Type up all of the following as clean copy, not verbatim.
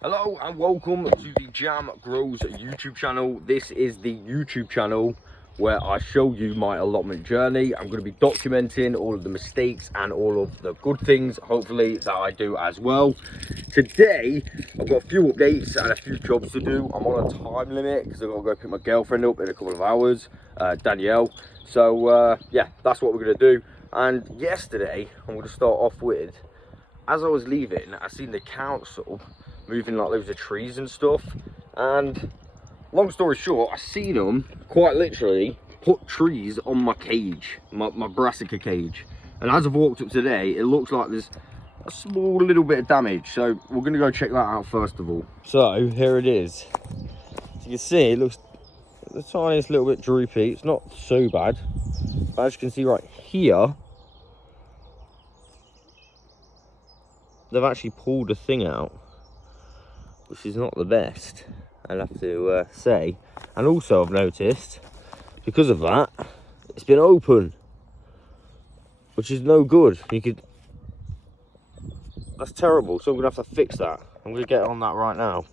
Hello and welcome to the Jam Grows YouTube channel. This is the YouTube channel where I show you my allotment journey. I'm going to be documenting all of the mistakes and all of the good things, hopefully, that I do as well. Today, I've got a few updates and a few jobs to do. I'm on a time limit because I've got to go pick my girlfriend up in a couple of hours, Danielle. So, yeah, that's what we're going to do. And yesterday, I'm going to start off with, as I was leaving, I seen the council moving like loads of trees and stuff, and long story short, I seen them quite literally put trees on my cage, my brassica cage, and as I've walked up today, it looks like there's a small little bit of damage, so we're gonna go check that out first of all. So here it is. As you can see, it looks the tiniest little bit droopy. It's not so bad, but as you can see right here, they've actually pulled a thing out, which is not the best, I'll have to say. And also I've noticed, because of that, it's been open, which is no good. That's terrible, so I'm gonna have to fix that. I'm gonna get on that right now.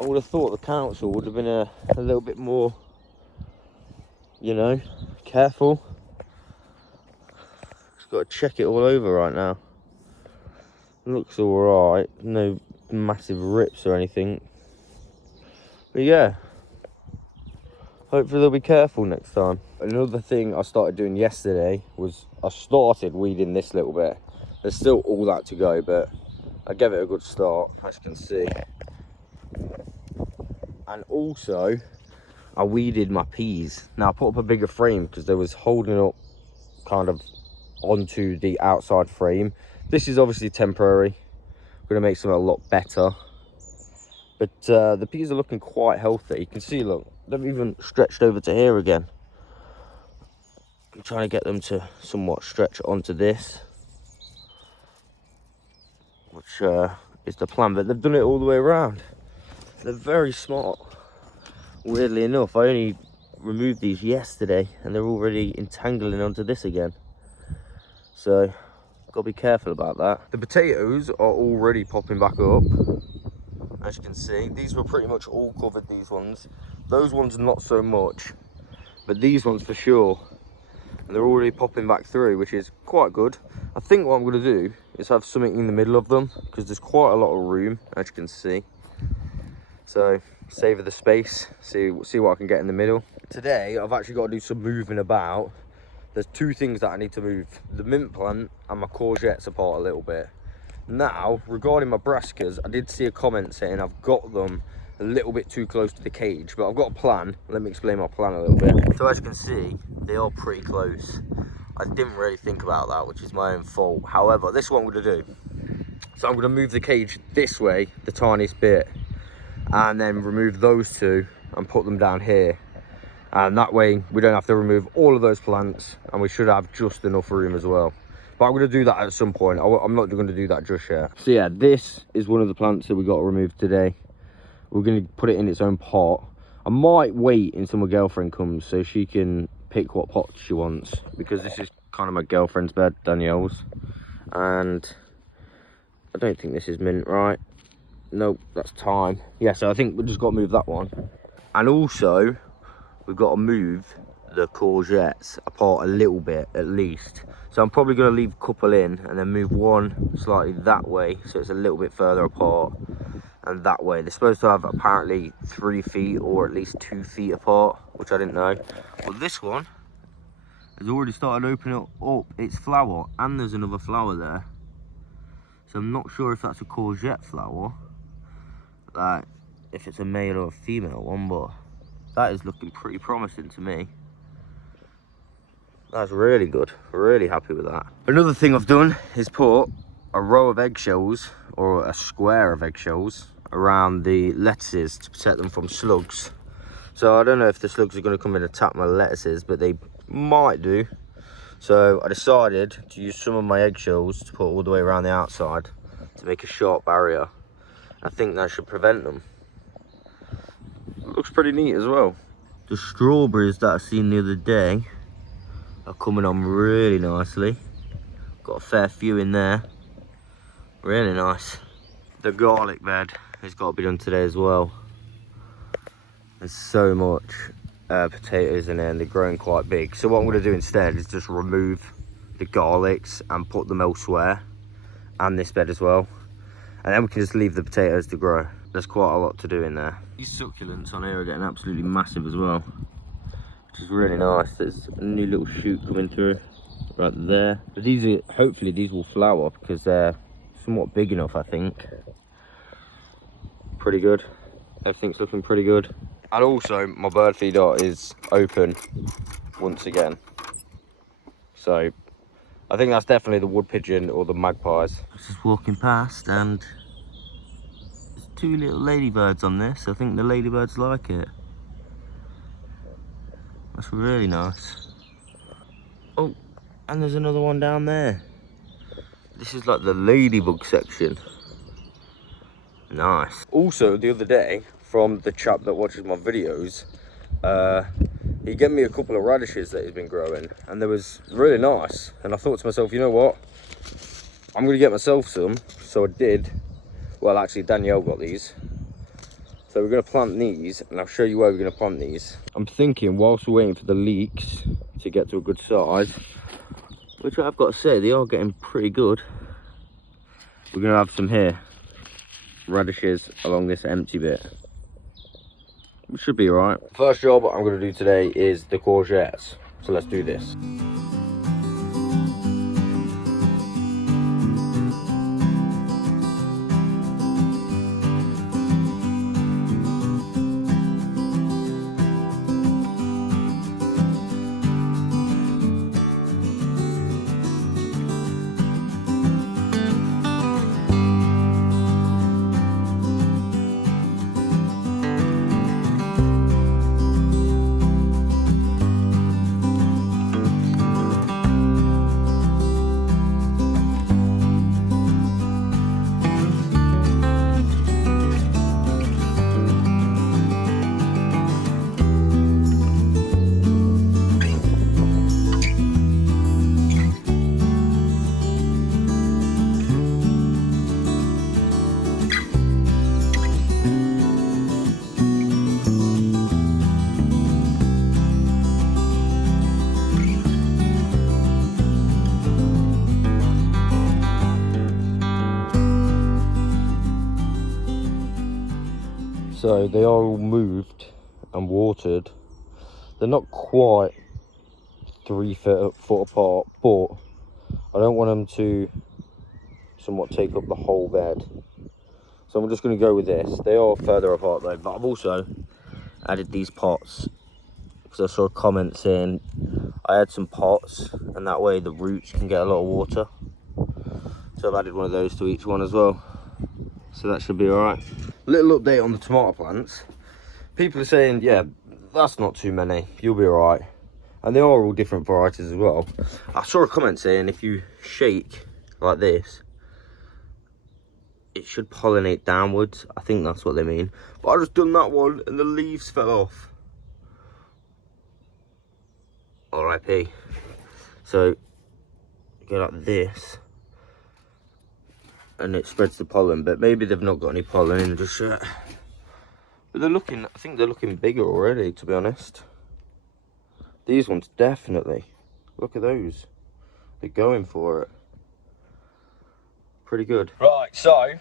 I would have thought the council would have been a little bit more, you know, careful. Just got to check it all over right now. It looks all right, no massive rips or anything, but yeah, hopefully they'll be careful next time. Another thing I started doing yesterday was I started weeding this little bit. There's still all that to go, but I gave it a good start, as you can see. And also I weeded my peas. Now I put up a bigger frame because they was holding up kind of onto the outside frame. This is obviously temporary. We're gonna make something a lot better, but the peas are looking quite healthy. You can see, look, they've even stretched over to here again. I'm trying to get them to somewhat stretch onto this, which is the plan, but they've done it all the way around. They're very smart. Weirdly enough, I only removed these yesterday and they're already entangling onto this again, so got to be careful about that. The potatoes are already popping back up, as you can see. These were pretty much all covered, these ones. Those ones not so much, but these ones for sure. And they're already popping back through, which is quite good. I think what I'm going to do is have something in the middle of them, because there's quite a lot of room, as you can see. So savour the space, see what I can get in the middle. Today I've actually got to do some moving about. There's two things that I need to move: the mint plant and my courgettes apart a little bit. Now, regarding my brassicas, I did see a comment saying I've got them a little bit too close to the cage, but I've got a plan. Let me explain my plan a little bit. So as you can see, they are pretty close. I didn't really think about that, which is my own fault. However, this is what I'm going to do. So I'm going to move the cage this way, the tiniest bit, and then remove those two and put them down here. And that way we don't have to remove all of those plants, and we should have just enough room as well. But I'm going to do that at some point. I'm not going to do that just yet. So yeah, this is one of the plants that we got to remove today. We're going to put it in its own pot. I might wait until my girlfriend comes so she can pick what pot she wants, because this is kind of my girlfriend's bed, Danielle's, and I don't think this is mint, right? Nope, that's thyme. Yeah, so I think we just got to move that one. And also we've got to move the courgettes apart a little bit at least. So I'm probably going to leave a couple in and then move one slightly that way, so it's a little bit further apart, and that way. They're supposed to have apparently 3 feet or at least 2 feet apart, which I didn't know. But this one has already started opening up its flower, and there's another flower there. So I'm not sure if that's a courgette flower, like if it's a male or a female one, but that is looking pretty promising to me. That's really good. Really happy with that. Another thing I've done is put a row of eggshells, or a square of eggshells, around the lettuces to protect them from slugs. So I don't know if the slugs are going to come and attack my lettuces, but they might do. So I decided to use some of my eggshells to put all the way around the outside to make a sharp barrier. I think that should prevent them. It looks pretty neat as well. The strawberries that I seen the other day are coming on really nicely. Got a fair few in there. Really nice. The garlic bed has got to be done today as well. There's so much potatoes in there and they're growing quite big. So what I'm going to do instead is just remove the garlics and put them elsewhere, and this bed as well. And then we can just leave the potatoes to grow. There's quite a lot to do in there. These succulents on here are getting absolutely massive as well, which is really nice. There's a new little shoot coming through right there. But these are, hopefully these will flower because they're somewhat big enough, I think. Pretty good. Everything's looking pretty good. And also my bird feeder is open once again. So I think that's definitely the wood pigeon or the magpies. Just walking past and there's 2 little ladybirds on this. I think the ladybirds like it. That's really nice. Oh, and there's another one down there. This is like the ladybug section. Nice. Also, the other day, from the chap that watches my videos, he gave me a couple of radishes that he's been growing, and they was really nice. And I thought to myself, you know what? I'm gonna get myself some. So I did. Well, actually, Danielle got these. So we're gonna plant these, and I'll show you where we're gonna plant these. I'm thinking, whilst we're waiting for the leeks to get to a good size, which I've got to say, they are getting pretty good. We're gonna have some here. Radishes along this empty bit. It should be alright. First job I'm going to do today is the courgettes. So let's do this. So they are all moved and watered. They're not quite 3 foot apart, but I don't want them to somewhat take up the whole bed. So I'm just going to go with this. They are further apart though, but I've also added these pots because I saw a comment saying I add some pots and that way the roots can get a lot of water. So I've added one of those to each one as well. So that should be alright. Little update on the tomato plants. People are saying, yeah, that's not too many, you'll be alright. And they are all different varieties as well. I saw a comment saying if you shake like this, it should pollinate downwards. I think that's what they mean. But I just done that one and the leaves fell off. R.I.P. So, go like this. And it spreads the pollen, but maybe they've not got any pollen in just yet. But they're looking, I think they're looking bigger already, to be honest. These ones definitely. Look at those. They're going for it. Pretty good. Right, so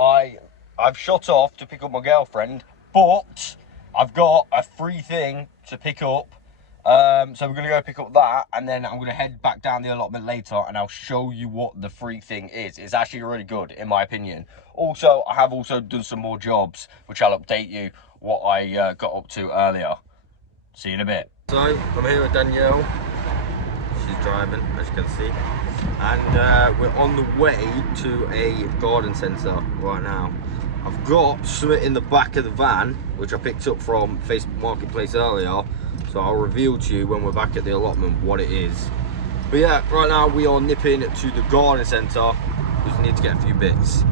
I've shot off to pick up my girlfriend, but I've got a free thing to pick up. So we're gonna go pick up that, and then I'm gonna head back down the allotment later, and I'll show you what the free thing is. It's actually really good, in my opinion. Also, I have also done some more jobs, which I'll update you what I got up to earlier. See you in a bit. So I'm here with Danielle. She's driving, as you can see, and we're on the way to a garden centre right now. I've got something in the back of the van, which I picked up from Facebook Marketplace earlier. So I'll reveal to you when we're back at the allotment what it is. But yeah, right now we are nipping to the garden centre. We just need to get a few bits.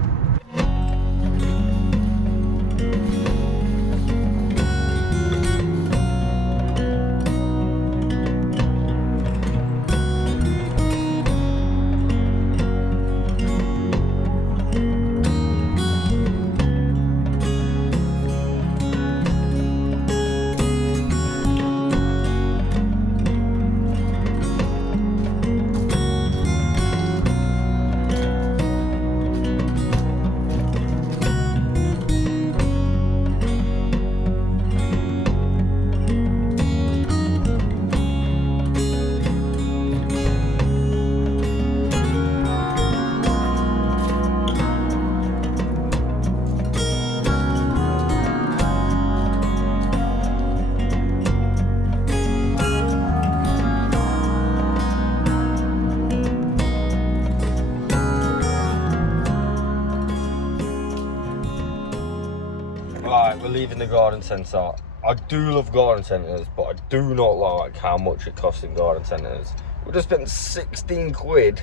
Right, we're leaving the garden centre. I do love garden centres, but I do not like how much it costs in garden centres. We just spent 16 quid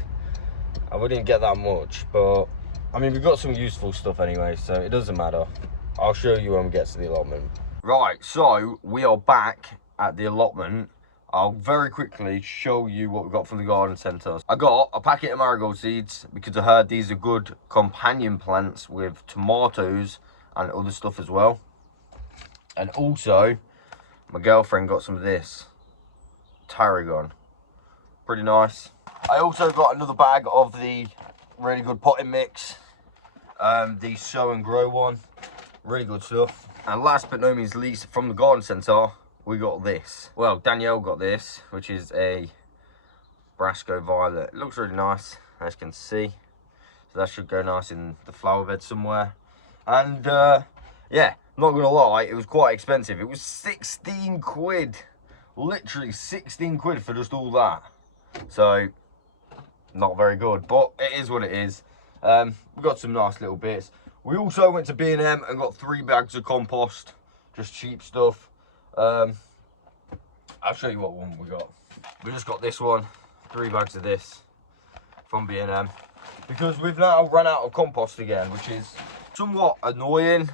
and we didn't get that much, but I mean, we got some useful stuff anyway, so it doesn't matter. I'll show you when we get to the allotment. Right, so we are back at the allotment. I'll very quickly show you what we got from the garden centre. I got a packet of marigold seeds because I heard these are good companion plants with tomatoes and other stuff as well. And also, my girlfriend got some of this tarragon. Pretty nice. I also got another bag of the really good potting mix. The sow and grow one. Really good stuff. And last but no means least, from the garden centre, we got this. Well, Danielle got this, which is a Brasco violet. It looks really nice, as you can see. So that should go nice in the flower bed somewhere. And yeah, not gonna lie, it was quite expensive. It was 16 quid. Literally 16 quid for just all that. So, not very good, but it is what it is. We got some nice little bits. We also went to B&M and got 3 bags of compost. Just cheap stuff. I'll show you what one we got. We just got this one, 3 bags of this from B&M. Because we've now run out of compost again, which is somewhat annoying.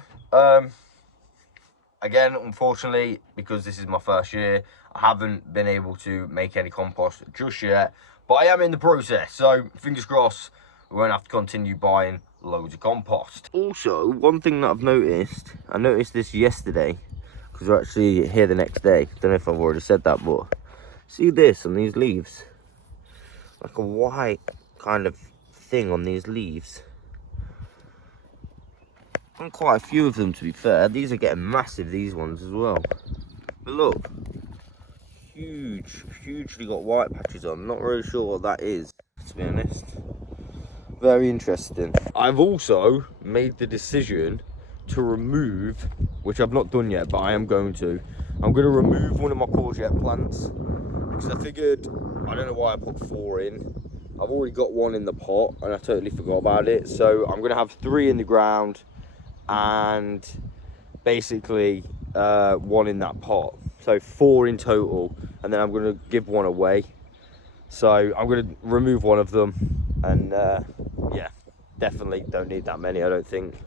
Again, unfortunately, because this is my first year, I haven't been able to make any compost just yet. But I am in the process, so fingers crossed we won't have to continue buying loads of compost. Also, one thing that I've noticed, I noticed this yesterday, because we're actually here the next day. Don't know if I've already said that, but see this on these leaves? Like a white kind of thing on these leaves. And quite a few of them, to be fair. These are getting massive, these ones as well. But look, hugely got white patches on. I'm not really sure what that is, to be honest. Very interesting. I've also made the decision to remove, which I've not done yet, but I am going to. I'm going to remove one of my courgette plants because I figured, I don't know why I put 4 in. I've already got 1 in the pot and I totally forgot about it. So I'm going to have 3 in the ground and basically 1 in that pot. So 4 in total, and then I'm going to give 1 away. So I'm going to remove 1 of them, and yeah, definitely don't need that many, I don't think.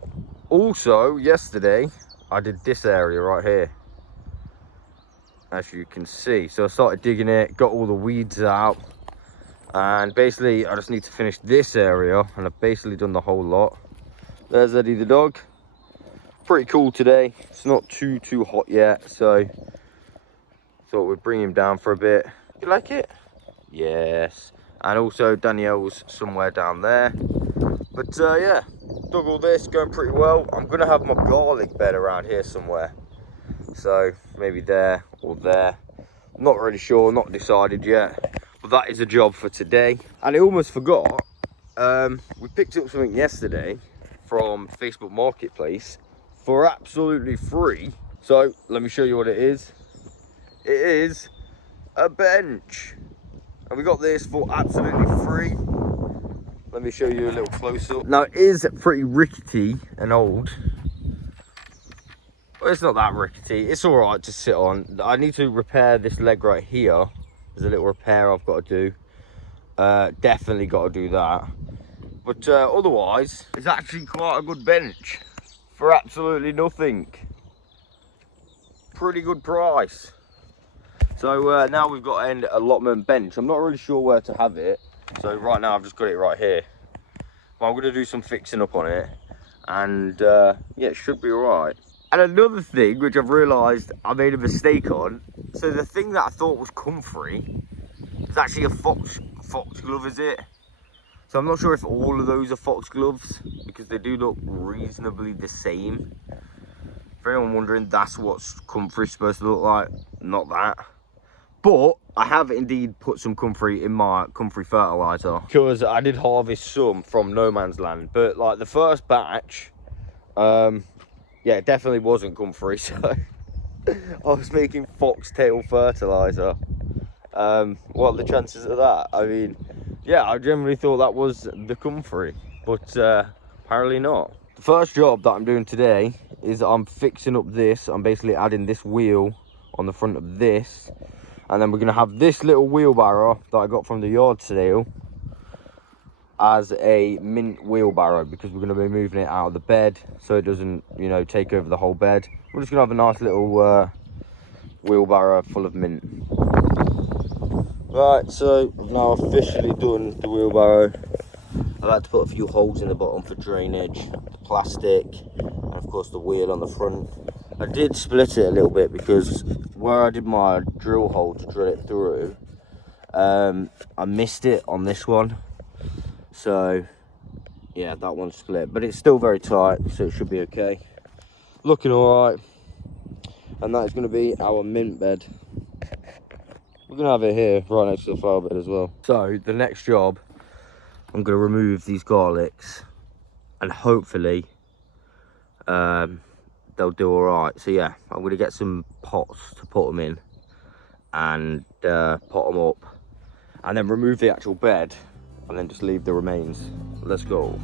Also, yesterday, I did this area right here, as you can see. So I started digging it, got all the weeds out, and basically I just need to finish this area, and I've basically done the whole lot. There's Eddie the dog. Pretty cool today. It's not too hot yet, so thought we'd bring him down for a bit. You like it? Yes. And also Danielle's somewhere down there. But yeah, dug all this, going pretty well. I'm gonna have my garlic bed around here somewhere, so maybe there or there. Not really sure, not decided yet, but that is a job for today. And I almost forgot, we picked up something yesterday from Facebook Marketplace for absolutely free. So let me show you what it is. It is a bench, and we got this for absolutely free. Let me show you a little close up. Now it is pretty rickety and old. Well, it's not that rickety, it's all right to sit on. I need to repair this leg right here. There's a little repair I've got to do. Definitely got to do that. But otherwise, it's actually quite a good bench for absolutely nothing. Pretty good price. So now we've got an allotment bench. I'm not really sure where to have it. So right now I've just got it right here. But I'm going to do some fixing up on it. And yeah, it should be alright. And another thing which I've realised I made a mistake on. So the thing that I thought was comfrey is actually a fox glove, is it? So I'm not sure if all of those are fox gloves, because they do look reasonably the same. For anyone wondering, that's what comfrey is supposed to look like. Not that. But I have indeed put some comfrey in my comfrey fertiliser, because I did harvest some from no man's land. But like the first batch, yeah, it definitely wasn't comfrey. So I was making foxtail fertiliser. What are the chances of that? I mean, yeah, I generally thought that was the comfrey, but apparently not. The first job that I'm doing today is I'm fixing up this. I'm basically adding this wheel on the front of this, and then we're going to have this little wheelbarrow that I got from the yard sale as a mint wheelbarrow, because we're going to be moving it out of the bed so it doesn't, you know, take over the whole bed. We're just going to have a nice little wheelbarrow full of mint. Right, so I've now officially done the wheelbarrow. I've had to put a few holes in the bottom for drainage, the plastic, and of course the wheel on the front. I did split it a little bit because where I did my drill hole to drill it through, I missed it on this one. So yeah, that one's split, but it's still very tight, so it should be okay. Looking all right. And that is going to be our mint bed. We're going to have it here right next to the flower bed as well. So the next job, I'm going to remove these garlics, and hopefully they'll do all right. So yeah, I'm going to get some pots to put them in and pot them up, and then remove the actual bed, and then just leave the remains. Let's go.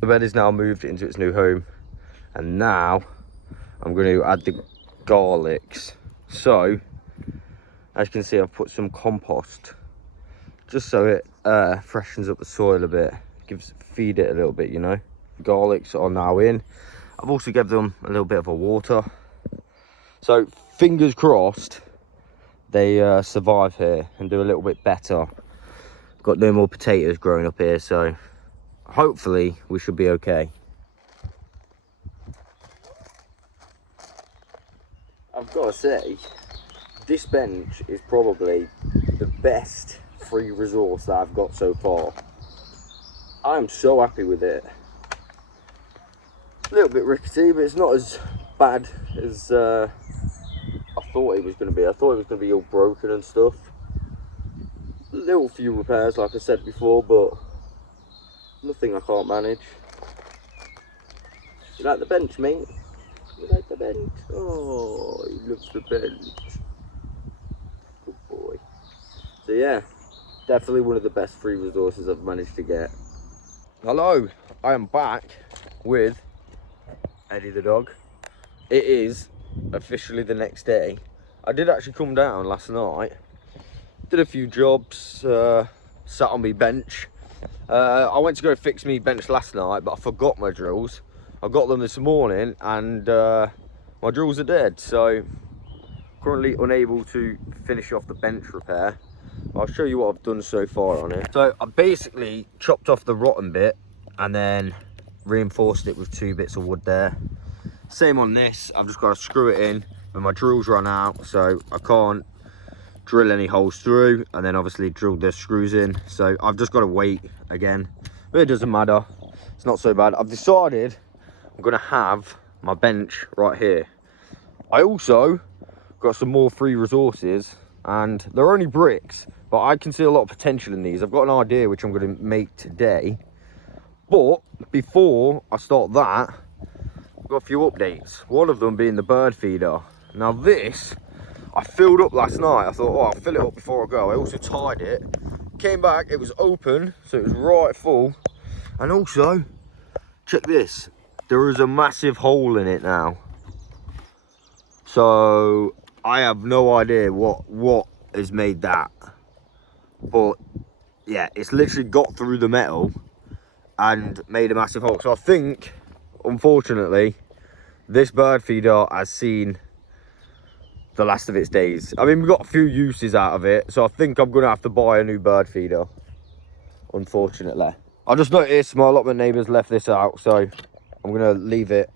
The bed is now moved into its new home, and now I'm going to add the garlics. So as you can see, I've put some compost just so it freshens up the soil a bit, feed it a little bit, you know. The garlics are now in. I've also given them a little bit of a water, so fingers crossed they survive here and do a little bit better. Got no more potatoes growing up here, so hopefully we should be okay. I've got to say, this bench is probably the best free resource that I've got so far. I'm so happy with it. A little bit rickety, but it's not as bad as I thought it was going to be. I thought it was going to be all broken and stuff. Little few repairs, like I said before, but nothing I can't manage. You like the bench, mate? You like the bench? Oh, he loves the bench. Good boy. So yeah, definitely one of the best free resources I've managed to get. Hello, I am back with Eddie the dog. It is officially the next day. I did actually come down last night, did a few jobs, sat on my bench. I went to go fix me bench last night, but I forgot my drills. I got them this morning, and my drills are dead, so currently unable to finish off the bench repair. I'll show you what I've done so far on it. So I basically chopped off the rotten bit and then reinforced it with 2 bits of wood there. Same on this, I've just got to screw it in, but my drills run out, so I can't drill any holes through, and then obviously drill the screws in, so I've just got to wait again, but it doesn't matter, it's not so bad. I've decided I'm gonna have my bench right here. I also got some more free resources, and they're only bricks, but I can see a lot of potential in these. I've got an idea which I'm going to make today, but before I start that, I've got a few updates. One of them being the bird feeder. Now this I filled up last night. I thought, oh, I'll fill it up before I go. I also tied it, came back, it was open, so it was right full. And also, check this, there is a massive hole in it now. So I have no idea what has made that, but yeah, it's literally got through the metal and made a massive hole. So I think, unfortunately, this bird feeder has seen the last of its days. I mean, we've got a few uses out of it, so I think I'm gonna have to buy a new bird feeder, unfortunately. I just noticed my allotment neighbours left this out, so I'm gonna leave it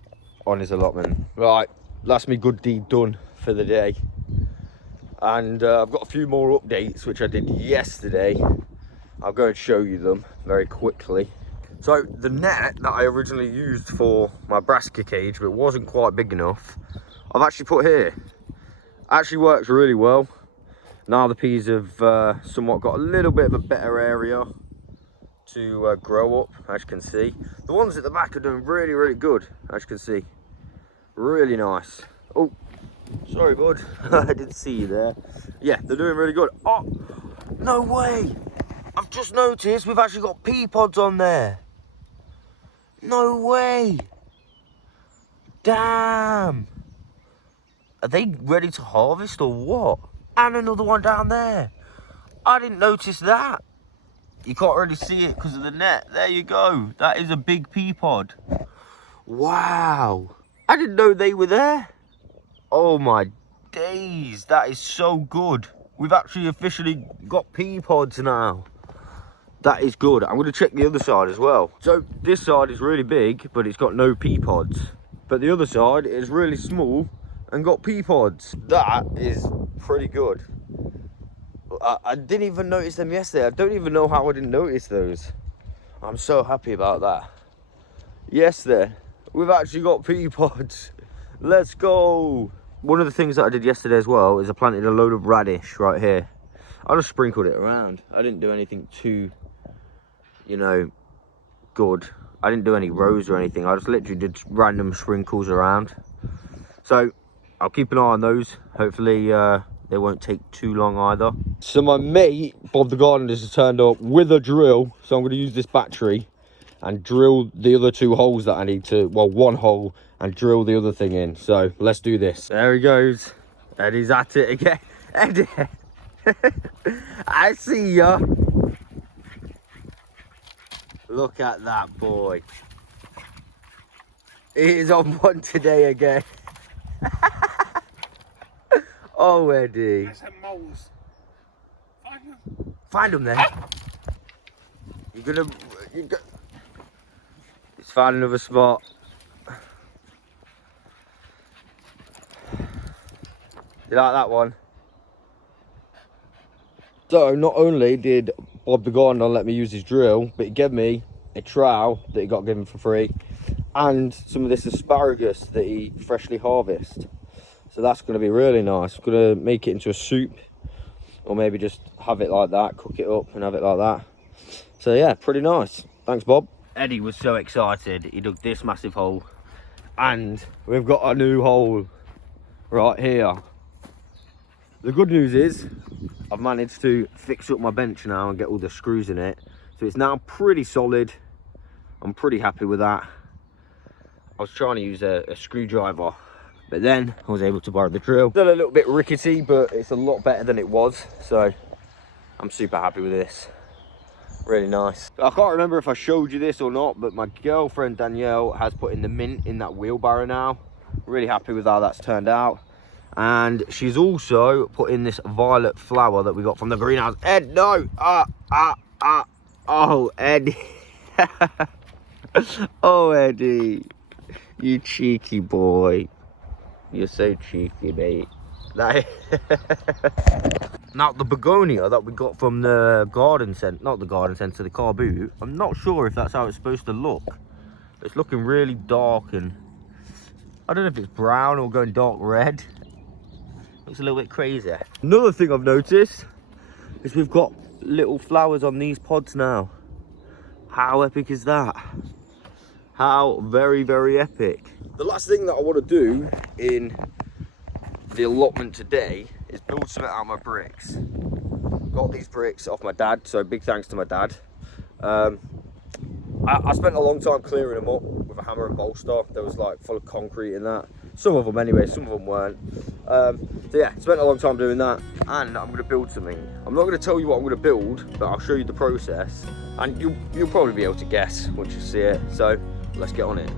on his allotment. Right, that's me good deed done for the day. And I've got a few more updates which I did yesterday. I'll go and show you them very quickly. So the net that I originally used for my brassica cage, but it wasn't quite big enough, I've actually put here. Actually works really well. Now the peas have somewhat got a little bit of a better area to grow up, as you can see. The ones at the back are doing really, really good, as you can see. Really nice. Oh, sorry, bud. I didn't see you there. Yeah, they're doing really good. Oh, no way. I've just noticed we've actually got pea pods on there. No way. Damn. Are they ready to harvest or what? And another one down there. I didn't notice that. You can't really see it because of the net. There you go. That is a big pea pod. Wow. I didn't know they were there. Oh my days. That is so good. We've actually officially got pea pods now. That is good. I'm going to check the other side as well. So this side is really big, but it's got no pea pods. But the other side is really small and got pea pods. That is pretty good. I didn't even notice them yesterday. I don't even know how I didn't notice those. I'm so happy about that. Yes then, we've actually got pea pods. Let's go. One of the things that I did yesterday as well is I planted a load of radish right here. I just sprinkled it around. I didn't do anything too, you know, good. I didn't do any rows or anything. I just literally did random sprinkles around. So I'll keep an eye on those. Hopefully they won't take too long either. So my mate, Bob the gardener, has turned up with a drill. So I'm going to use this battery and drill the other two holes that I need to, well, one hole, and drill the other thing in. So let's do this. There he goes. Eddie's at it again. Eddie, I see ya. Look at that boy. He is on one today again. Oh, Eddie. That's a moles. Find them then. You're gonna. He's found another spot. You like that one? So not only did Bob the gardener let me use his drill, but he gave me a trowel that he got given for free and some of this asparagus that he freshly harvested. So that's going to be really nice. I'm going to make it into a soup, or maybe just have it like that, cook it up and have it like that. So yeah, pretty nice. Thanks, Bob. Eddie was so excited. He dug this massive hole and we've got a new hole right here. The good news is I've managed to fix up my bench now and get all the screws in it. So it's now pretty solid. I'm pretty happy with that. I was trying to use a screwdriver, but then I was able to borrow the drill. Still a little bit rickety, but it's a lot better than it was. So I'm super happy with this. Really nice. I can't remember if I showed you this or not, but my girlfriend Danielle has put in the mint in that wheelbarrow now. Really happy with how that's turned out. And she's also put in this violet flower that we got from the greenhouse. Ed, no! Oh, Eddie. Oh, Eddie. You cheeky boy. You're so cheeky, mate. Now, the begonia that we got from the garden centre, not the garden centre, the car boot, I'm not sure if that's how it's supposed to look. It's looking really dark and I don't know if it's brown or going dark red. Looks a little bit crazy. Another thing I've noticed is we've got little flowers on these pods now. How epic is that? How very, very epic. The last thing that I want to do in the allotment today is build something out of my bricks. Got these bricks off my dad, so big thanks to my dad. I spent a long time clearing them up with a hammer and bolster. There was like full of concrete in that. Some of them anyway, some of them weren't. So yeah, spent a long time doing that, and I'm going to build something. I'm not going to tell you what I'm going to build, but I'll show you the process, and you'll probably be able to guess once you see it. So let's get on it.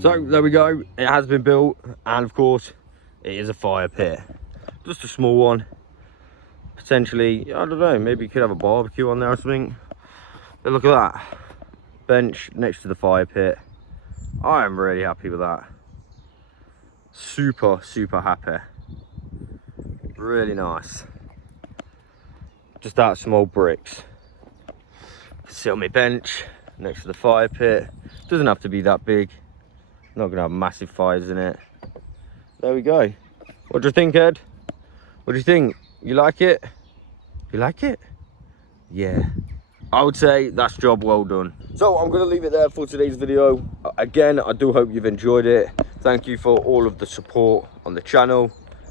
So there we go, it has been built, and of course it is a fire pit. Just a small one, potentially, I don't know, maybe you could have a barbecue on there or something. But look at that, bench next to the fire pit. I am really happy with that. Super happy, really nice. Just out some old bricks. Sit on my bench next to the fire pit. Doesn't have to be that big. Not gonna have massive fires in it. There we go. What do you think, Ed? What do you think? You like it? You like it? Yeah. I would say that's job well done. So I'm gonna leave it there for today's video. Again, I do hope you've enjoyed it. Thank you for all of the support on the channel,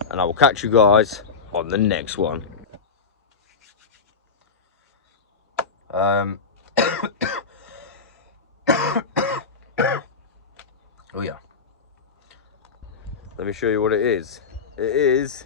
and I will catch you guys on the next one. Oh yeah. Let me show you what it is. It is